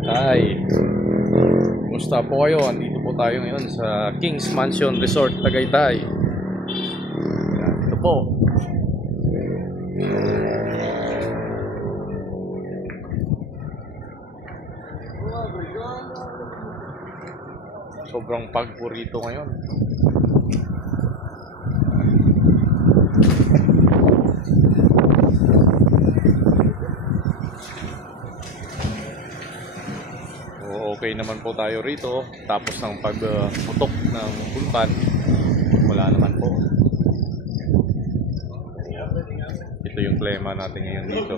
Hi, kumusta po kayo? Andito po tayo ngayon sa Kings Mansion Resort, Tagaytay. Ito po. Sobrang pagpurito ngayon. Okay naman po tayo rito. Tapos ng pagputok ng bulkan, wala naman po. Ito yung klima natin ngayon dito.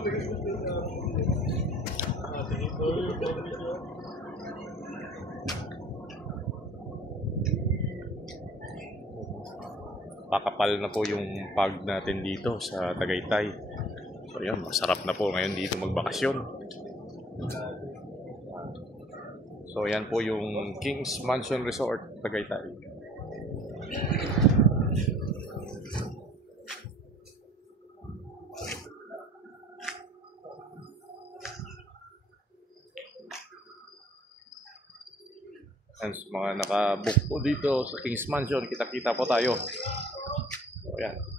Pakapal na po yung pag natin dito sa Tagaytay. So yun, masarap na po ngayon dito magbakasyon. So yan po yung Kings Mansion Resort, Tagaytay. And mga nakabook po dito sa Kings Mansion, kita-kita po tayo. So yan.